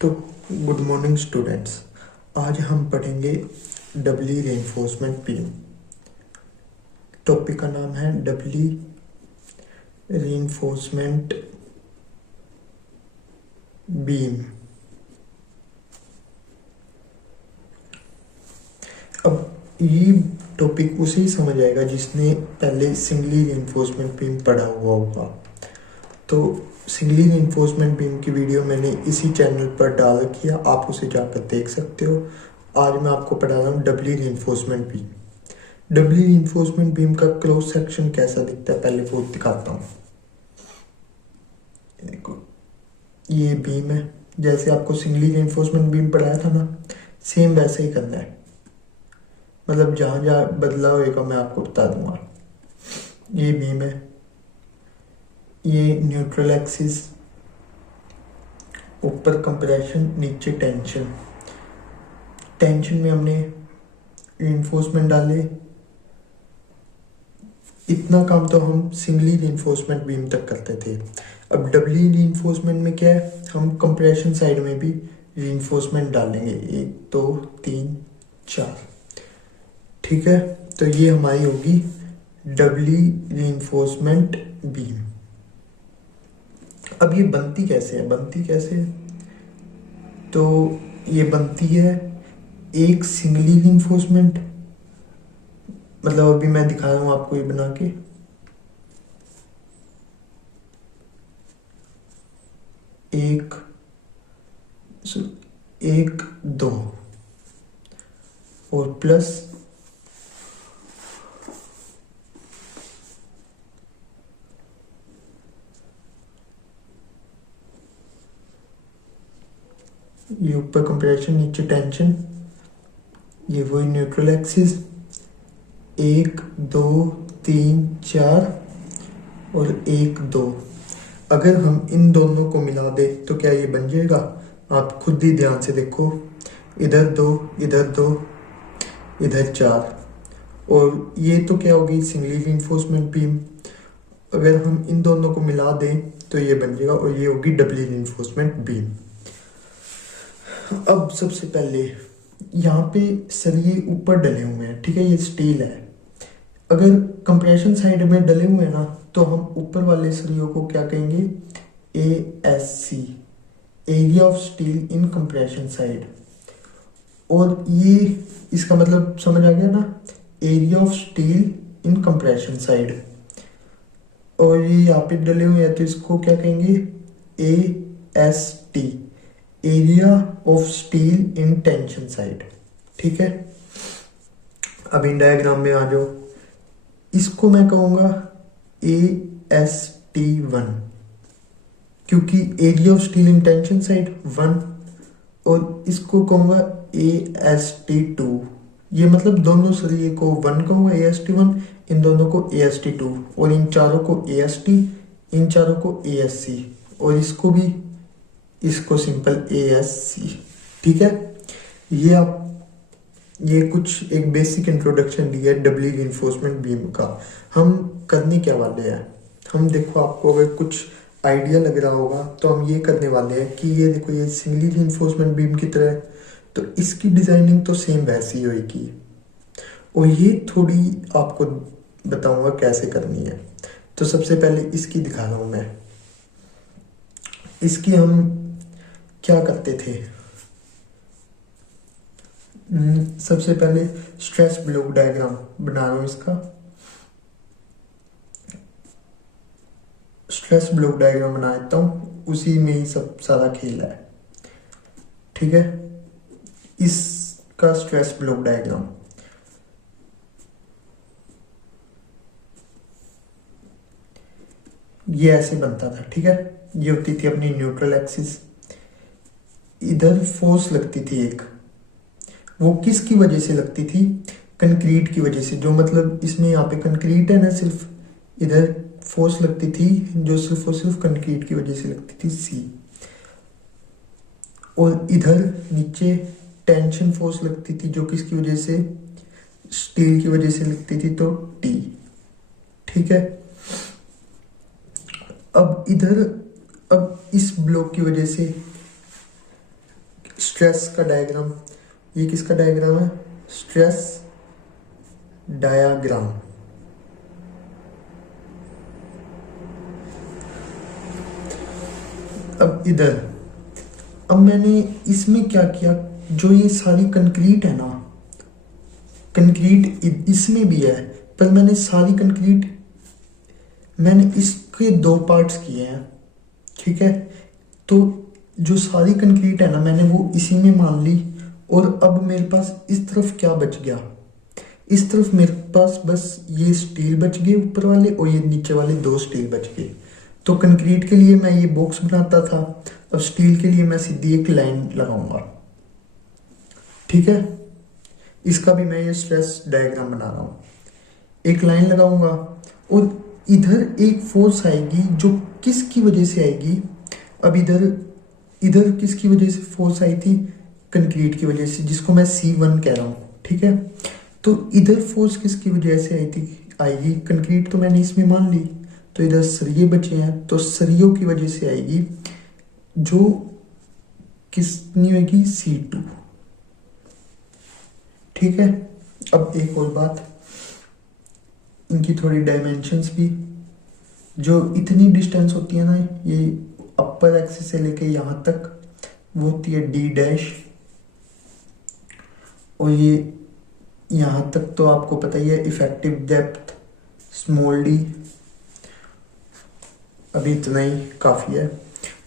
तो good morning students. आज हम पढ़ेंगे डबली रेनफोर्समेंट बीम। टॉपिक का नाम है डबली रेनफोर्समेंट बीम। अब ये टॉपिक उसे ही समझ आएगा जिसने पहले सिंगली रेनफोर्समेंट बीम पढ़ा हुआ होगा। तो सिंगली रेनफोर्समेंट बीम की वीडियो मैंने इसी चैनल पर डाल रखी है, आप उसे जाकर देख सकते हो। आज मैं आपको पढ़ा रहा हूँ डबली रेनफोर्समेंट बीम। डबली रेनफोर्समेंट बीम का क्लोज सेक्शन कैसा दिखता है पहले वो दिखाता हूँ। देखो ये बीम है, जैसे आपको सिंगली रेनफोर्समेंट बीम पढ़ाया था ना, सेम वैसे ही करना है। मतलब जहाँ जहाँ बदलाव होगा मैं आपको बता दूंगा। ये बीम है, ये न्यूट्रल एक्सिस, ऊपर कंप्रेशन नीचे टेंशन। टेंशन में हमने रेनफोर्समेंट डाले। इतना काम तो हम सिंगली रेनफोर्समेंट बीम तक करते थे। अब डबली रेनफोर्समेंट में क्या है, हम कंप्रेशन साइड में भी रेनफोर्समेंट डालेंगे। 1 2 3 4, ठीक है। तो ये हमारी होगी डबली रेनफोर्समेंट बीम। अब ये बनती कैसे है, तो ये बनती है एक सिंगली रेनफोर्समेंट, मतलब अभी मैं दिखा रहा हूं आपको ये बना के। एक 2 और प्लस ये ऊपर कंप्रेशन नीचे टेंशन, ये वही न्यूट्रल एक्सिस। 1 2 3 4 और 1 2। अगर हम इन दोनों को मिला दे तो क्या ये बन जाएगा? आप खुद ही ध्यान से देखो, इधर 2 इधर 2 इधर 4, और ये तो क्या होगी सिंगली रेनफोर्समेंट बीम। अगर हम इन दोनों को मिला दें तो ये बन जाएगा और ये होगी डबली रेनफोर्समेंट बीम। अब सबसे पहले यहाँ पे सरिये ऊपर डले हुए हैं, ठीक है, ये स्टील है। अगर कंप्रेशन साइड में डले हुए हैं ना, तो हम ऊपर वाले सरियों को क्या कहेंगे? ASC, area of steel in compression side. और ये इसका मतलब समझ आ गया ना, area of steel in compression side. और ये यहाँ पे डले हुए हैं तो इसको क्या कहेंगे? AST, area of steel in tension side, ठीक है। अब इन डायग्राम में आ जाओ, इसको मैं कहूंगा AST1, क्योंकि area of steel in tension side 1, और इसको कहूंगा AST2। ये मतलब दोनों सरिये को 1 कहूंगा AST1, इन दोनों को AST2, और इन चारों को AST, इन चारों को ASC, और इसको भी, इसको सिंपल ASC, ठीक है। ये कुछ एक बेसिक इंट्रोडक्शन दी है डबली रेनफोर्समेंट बीम का। हम करने क्या वाले हैं, हम देखो, आपको अगर कुछ आइडिया लग रहा होगा तो हम ये करने वाले हैं कि ये देखो, ये सिंगली रेनफोर्समेंट बीम की तरह है, तो इसकी डिजाइनिंग तो सेम वैसी होगी, और ये थोड़ी आपको बताऊंगा कैसे करनी है। तो सबसे पहले इसकी दिखा रहा हूं मैं। इसकी हम क्या करते थे, सबसे पहले स्ट्रेस ब्लॉक डायग्राम बना रहा हूं। इसका स्ट्रेस ब्लॉक डायग्राम बना देता हूं, उसी में ही सब सारा खेल है, ठीक है। इसका स्ट्रेस ब्लॉक डायग्राम ये ऐसे बनता था, ठीक है। ये होती थी अपनी न्यूट्रल एक्सिस, इधर फोर्स लगती थी एक, वो किसकी वजह से लगती थी? कंक्रीट की वजह से। जो मतलब इसमें यहाँ पे कंक्रीट है ना, सिर्फ इधर फोर्स लगती थी जो सिर्फ और सिर्फ कंक्रीट की वजह से लगती थी, C। और इधर नीचे टेंशन फोर्स लगती थी जो किसकी वजह से? स्टील की वजह से लगती थी, तो T, ठीक है। अब इधर, अब इस ब्लॉक की वजह से स्ट्रेस का डायग्राम, ये किसका डायग्राम है? Stress diagram. अब इधर, अब मैंने इसमें क्या किया, जो ये सारी कंक्रीट है ना, कंक्रीट इसमें भी है, पर मैंने सारी कंक्रीट, मैंने इसके दो पार्ट्स किए हैं, ठीक है। तो जो सारी कंक्रीट है ना, मैंने वो इसी में मान ली। और अब मेरे पास इस तरफ क्या बच गया? इस तरफ मेरे पास बस ये स्टील बच गए ऊपर वाले, और ये नीचे वाले दो स्टील बच गए। तो कंक्रीट के लिए मैं ये बॉक्स बनाता था, अब स्टील के लिए मैं सीधी एक लाइन लगाऊंगा, ठीक है। इसका भी मैं ये स्ट्रेस डायग्राम बना रहा हूँ। एक लाइन लगाऊंगा और इधर एक फोर्स आएगी, जो किसकी वजह से आएगी? अब इधर इधर किसकी वजह से फोर्स आई थी? कंक्रीट की वजह से, जिसको मैं C1 कह रहा हूँ, ठीक है। तो इधर फोर्स किसकी वजह से आई थी? आएगी कंक्रीट, तो मैंने इसमें मान ली। तो इधर सरिये बचे हैं, तो सरियों की वजह से आएगी, जो किसनी होगी? C2, ठीक है। अब एक और बात, इनकी थोड़ी डायमेंशंस भी, जो इतनी डिस्टेंस होती है ना, ये अपर एक्सिस से लेके यहाँ तक, वो होती है D', और ये यहाँ तक तो आपको पता ही है, इफेक्टिव डेप्थ स्मॉल d। अभी इतना ही काफ़ी है।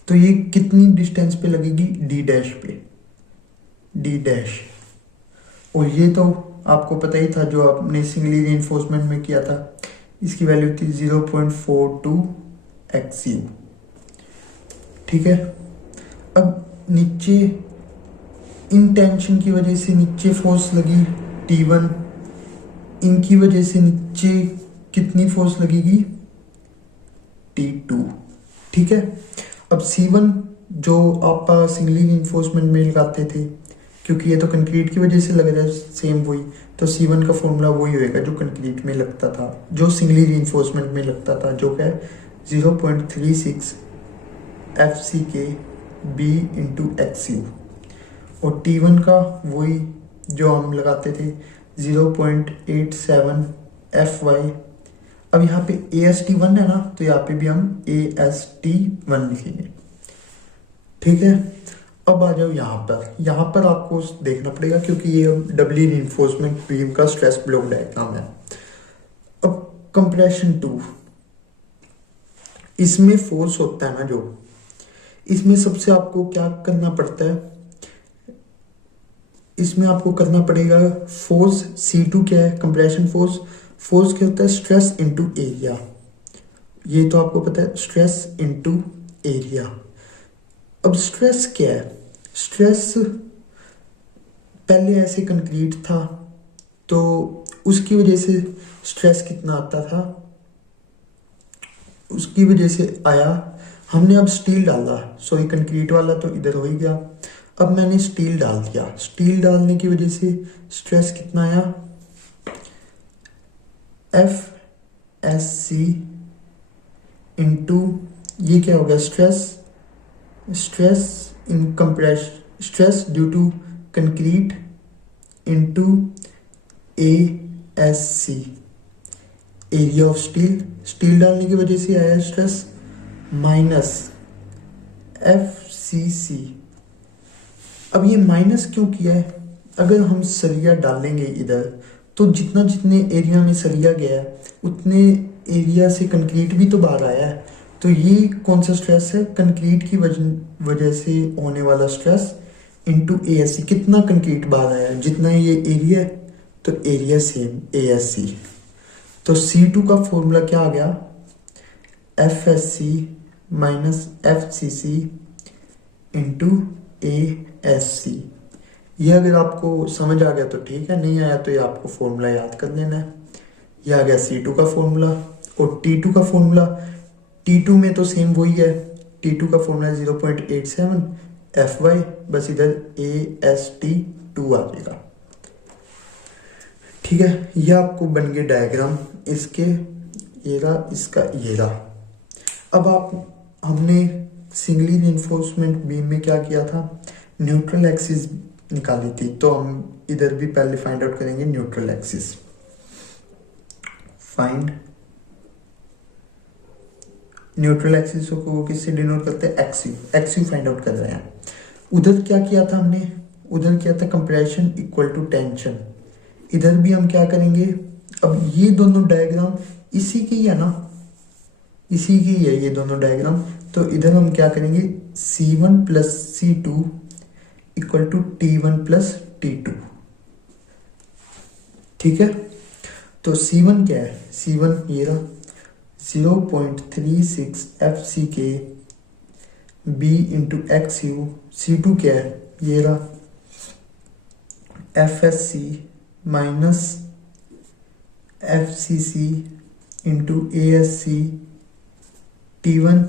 तो ये कितनी डिस्टेंस पे लगेगी? D' पे, D'। और ये तो आपको पता ही था, जो आपने सिंगली रीइंफोर्समेंट में किया था, इसकी वैल्यू थी 0.42 XU, ठीक है। अब नीचे इन टेंशन की वजह से नीचे फोर्स लगी T1, इनकी वजह से नीचे कितनी फोर्स लगेगी? T2, ठीक है। अब C1 जो आप सिंगली रीइंफोर्समेंट में लगाते थे, क्योंकि ये तो कंक्रीट की वजह से लग रहा है सेम वही, तो C1 का फॉर्मूला वही होएगा जो कंक्रीट में लगता था, जो सिंगली रीइंफोर्समेंट में लगता था, जो है 0.36 FCK B इंटू XU। और T1 का वही जो हम लगाते थे 0.87 FY। अब यहाँ पे AST1 है ना, तो यहाँ पे भी हम AST1 लिखेंगे, ठीक है। अब आ जाओ यहाँ पर आपको देखना पड़ेगा, क्योंकि ये डबली रीइंफोर्समेंट बीम का स्ट्रेस ब्लॉक डायग्राम है। अब कंप्रेशन 2, इसमें फोर्स होता है ना, जो इसमें सबसे आपको क्या करना पड़ता है? इसमें आपको करना पड़ेगा फोर्स C2 क्या है? Compression force. फोर्स क्या होता है? Stress into area. ये तो आपको पता है, स्ट्रेस इनटू एरिया। अब स्ट्रेस क्या है? स्ट्रेस पहले ऐसे कंक्रीट था, तो उसकी वजह से स्ट्रेस कितना आता था? उसकी वजह से आया, हमने अब स्टील डाला, सॉरी कंक्रीट वाला तो इधर हो ही गया। अब मैंने स्टील डाल दिया, स्टील डालने की वजह से स्ट्रेस कितना आया? FSC इंटू, ये क्या हो गया? Stress in compression, stress due to concrete into ASC, area of steel. Steel डालने की वजह से आया स्ट्रेस, माइनस FCC। अब ये माइनस क्यों किया है? अगर हम सरिया डालेंगे इधर, तो जितने एरिया में सरिया गया है, उतने एरिया से कंक्रीट भी तो बाहर आया है। तो ये कौन सा स्ट्रेस है? कंक्रीट की वजह से होने वाला स्ट्रेस इंटू ASC। कितना कंक्रीट बाहर आया है? जितना ये एरिया है, तो एरिया सेम ASC। तो C2 का फॉर्मूला क्या आ गया? FSC minus FCC into ASC। ये अगर आपको समझ आ गया तो ठीक है, नहीं आया तो ये आपको फॉर्मूला याद कर लेना है। ये आ गया C2 का फॉर्मूला। और T2 का फॉर्मूला, T2 में तो सेम वही है, T2 का फॉर्मूला 0.87 FY, बस इधर AST2 आ जाएगा, ठीक है। ये आपको बन गए डायग्राम इसके, ये रहा इसका, ये रहा। अब हमने सिंगली रीइंफोर्समेंट बीम में क्या किया था? न्यूट्रल एक्सिस निकाली थी, तो हम इधर भी पहले फाइंड आउट करेंगे neutral axis. Find neutral axis को किससे डिनोट करते हैं, x you. X you find out कर रहे हैं। उधर क्या किया था हमने, उधर किया था कंप्रेशन इक्वल टू टेंशन। इधर भी हम क्या करेंगे, अब ये दोनों डायग्राम इसी की है ना, इसी की है ये दोनों डायग्राम। तो इधर हम क्या करेंगे, C1 plus C2 equal to T1 plus T2। ठीक है, तो C1 क्या है, C1 ये रहा 0.36 FCK B into x you. C2 क्या है, ये रहा FSC minus FCC into ASC। T1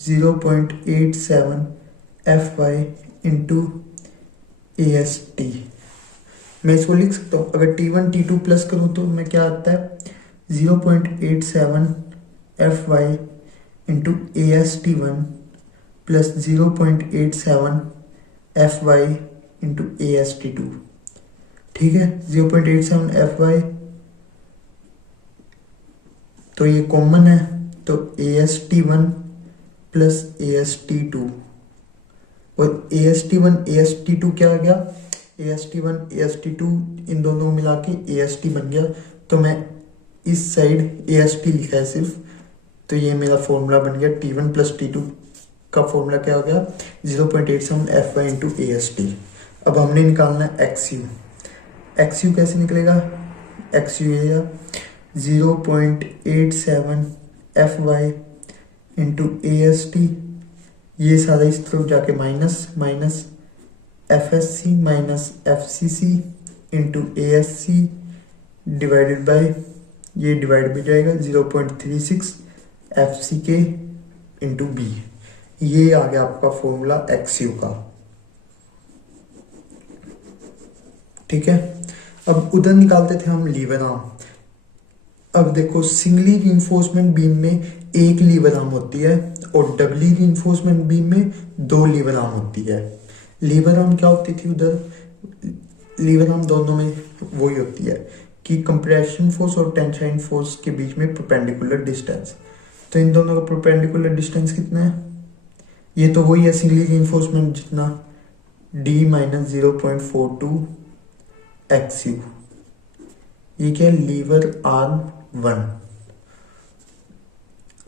0.87 FY into AST। मैं इसको लिख सकता हूँ, अगर T1 T2 प्लस करूँ तो मैं क्या आता है 0.87 FY into AST1 plus 0.87 FY into AST2। ठीक है, 0.87 FY तो ये कॉमन है, तो AST1 प्लस AST2 और AST1 AST2 क्या आ गया, AST1 AST2 इन दोनों मिला के AST बन गया। तो मैं इस साइड AST लिखा है सिर्फ, तो ये मेरा फॉर्मूला बन गया। T1 प्लस T2 का फॉर्मूला क्या हो गया 0.87 FY इंटू AST। अब हमने निकालना है XU। XU कैसे निकलेगा, XU ये 0.87 FY इंटू AST। ये सारा इस तरफ जाके minus minus FSC minus FCC into ASC divided by, ये डिवाइड भी जाएगा 0.36 FCK इंटू B। ये आ गया आपका फॉर्मूला XU का। ठीक है, अब उधर निकालते थे हम लीवर आर्म। अब देखो सिंगली रीइंफोर्समेंट बीम में एक लीवर आर्म होती है और डबली रीइंफोर्समेंट बीम में दो लीवर आर्म होती है। लीवर आर्म क्या होती थी उधर, लीवर आर्म दोनों में वही होती है कि कंप्रेशन फोर्स और टेंसाइल फोर्स के बीच में परपेंडिकुलर डिस्टेंस। तो इन दोनों का परपेंडिकुलर डिस्टेंस कितना है, ये तो वही है सिंगली रीइंफोर्समेंट जितना, D माइनस 0.42 XU। ये क्या है, लीवर आर्म 1।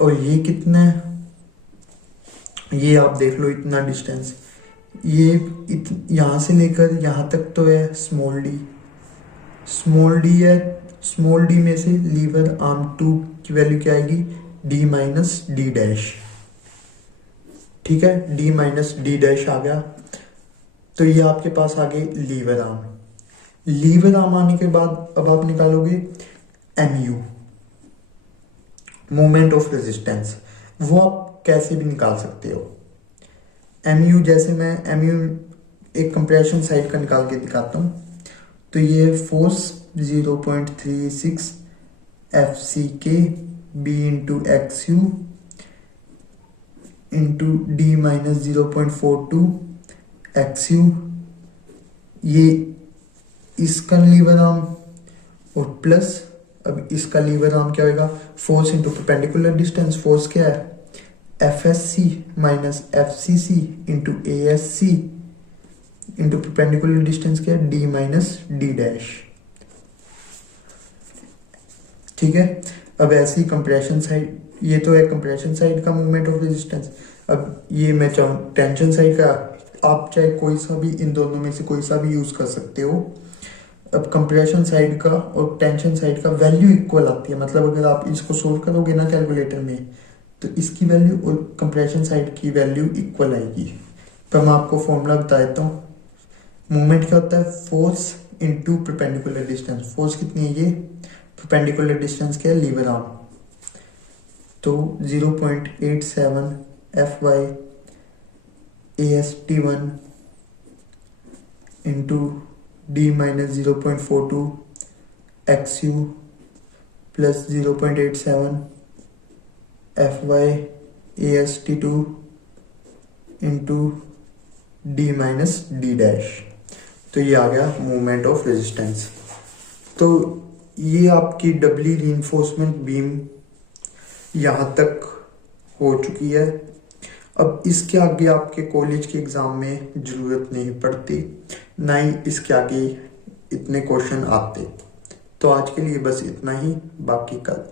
और ये कितना है, ये आप देख लो इतना डिस्टेंस, ये यहां से लेकर यहां तक तो है स्मॉल डी, स्मॉल डी है। स्मॉल डी में से लीवर आर्म 2 की वैल्यू क्या आएगी, D माइनस D डैश। ठीक है, D माइनस D डैश आ गया। तो ये आपके पास आ गए लीवर आर्म। लीवर आर्म आने के बाद अब आप निकालोगे MU, मोमेंट ऑफ रेजिस्टेंस। वो आप कैसे भी निकाल सकते हो। MU जैसे मैं MU एक कंप्रेशन साइड का निकाल के दिखाता हूँ। तो ये force 0.36 FCK B into XU into D minus 0.42 XU। ये इसका लीवर आर्म और प्लस अब इसका लीवर आर्म क्या होगा, force into perpendicular distance. Force क्या है FSC minus FCC into ASC into perpendicular distance क्या है D माइनस D डैश। ठीक है, अब ऐसी कंप्रेशन साइड, ये तो है कंप्रेशन साइड का मूवमेंट ऑफ रेजिस्टेंस। अब ये मैं चाहूँ टेंशन साइड का, आप चाहे कोई सा भी इन दोनों में से कोई सा भी यूज कर सकते हो। अब कंप्रेशन साइड का और टेंशन साइड का वैल्यू इक्वल आती है, मतलब अगर आप इसको सोल्व करोगे ना कैलकुलेटर में, तो इसकी वैल्यू और कंप्रेशन साइड की वैल्यू इक्वल आएगी। तो मैं आपको फॉर्मूला बता देता हूँ। मूवमेंट क्या होता है, force into perpendicular distance. Force कितनी है, ये परपेंडिकुलर डिस्टेंस क्या है, लीवर आर्म। तो 0.87 FY AST1 into D minus 0.42 XU plus 0.87 FY AST2 into D minus D dash. तो ये आ गया मोमेंट ऑफ रेजिस्टेंस। तो ये आपकी डबली रीइंफोर्समेंट बीम यहाँ तक हो चुकी है। अब इसके आगे आपके कॉलेज के एग्जाम में जरूरत नहीं पड़ती, ना ही इसके आगे इतने क्वेश्चन आते। तो आज के लिए बस इतना ही, बाकी कल।